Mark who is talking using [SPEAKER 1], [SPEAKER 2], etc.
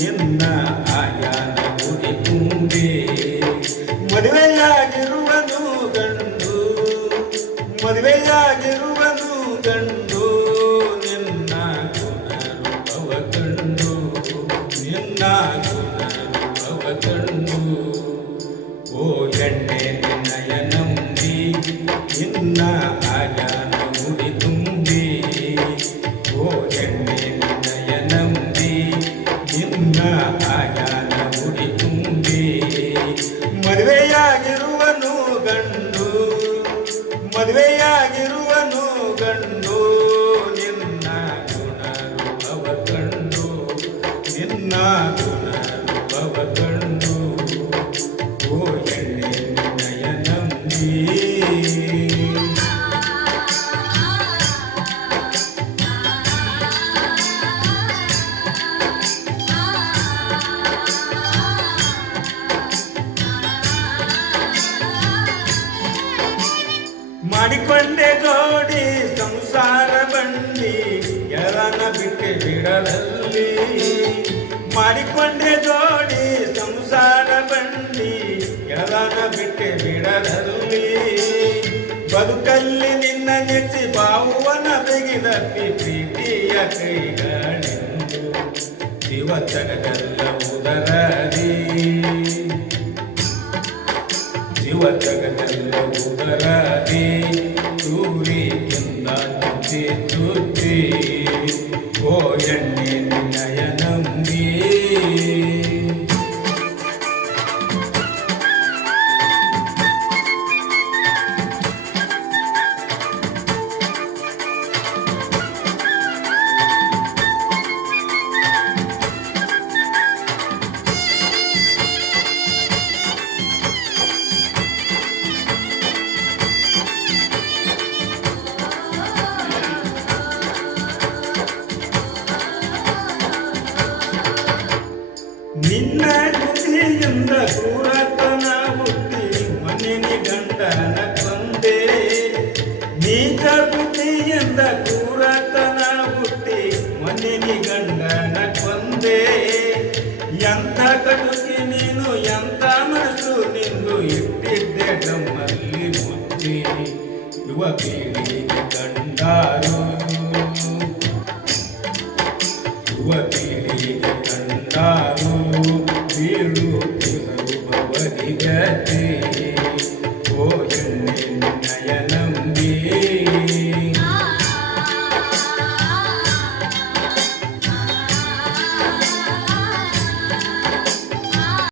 [SPEAKER 1] ನಿನ್ನ ಆಯಾನ ಗುಡಿ ತುಂಬಿ. ಮದುವೆಯಾಗಿರುವನು ಗಂಡು ಮದುವೆಯಾಗಿರುವನು ಗಂಡು ನಿನ್ನ ಗುಣರೂಪವ ಕಂಡು ನಿನ್ನ ಗುಣರೂಪವ ಕಂಡು. ಮುಡಿ ತುಂಬಿ ಮದುವೆಯಾಗಿರುವನು ಗಂಡು ಮದುವೆಯಾಗಿರುವನು ಗಂಡು ನಿನ್ನ ಗುಣರೂಪವ ಕಂಡು ನಿನ್ನ ಮಾಡಿಕೊಂಡೆ ಜೋಡಿ, ಸಂಸಾರ ಬಂಡಿ ಯಾರನ್ನ ಬಿಟ್ಟು ಬಿಡದಲ್ಲಿ ಮಾಡಿಕೊಂಡೆ ಜೋಡಿ, ಸಂಸಾರ ಬಂಡಿ ಯಾರನ್ನ ಬಿಟ್ಟು ಬಿಡದಲ್ಲಿ ಬದುಕಲ್ಲಿ ನಿನ್ನ ನೆಚ್ಚಿ ಬಾವುವನ ತೆಗೆದಪ್ಪಿ ಪ್ರೀತಿಯ ಕೈಗಳೆಂದು. ಶಿವ ಉದರದಿ. ಶಿವ സുഖരാധേ തൂരി എന്താ ചുറ്റി പോയണ്ണി നയന ನಿನ್ನ ಜೊತೆಯಿಂದ ದೂರತನ ಹುಟ್ಟಿ ಮನೆನಿ ಗಂಡನ ಕೊಂದೆ ನೀಚ ಬುದ್ಧಿಯಿಂದ ದೂರತನ ಹುಟ್ಟಿ ಮನೆನಿ ಗಂಡನ ಕೊಂದೆ ಎಂಥ ಕಟುಕಿ ನೀನು, ಎಂಥ ಮನಸ್ಸು ನಿಂದು ಇಟ್ಟಿದ್ದೆ ನಮ್ಮಲ್ಲಿ ಮುಚ್ಚಿ ಯುವ ಪೀಳಿಗೆ ಕಂಡಾರು ಕಂಡಾರು ಬೀಳು ಭವನಿಗತಿ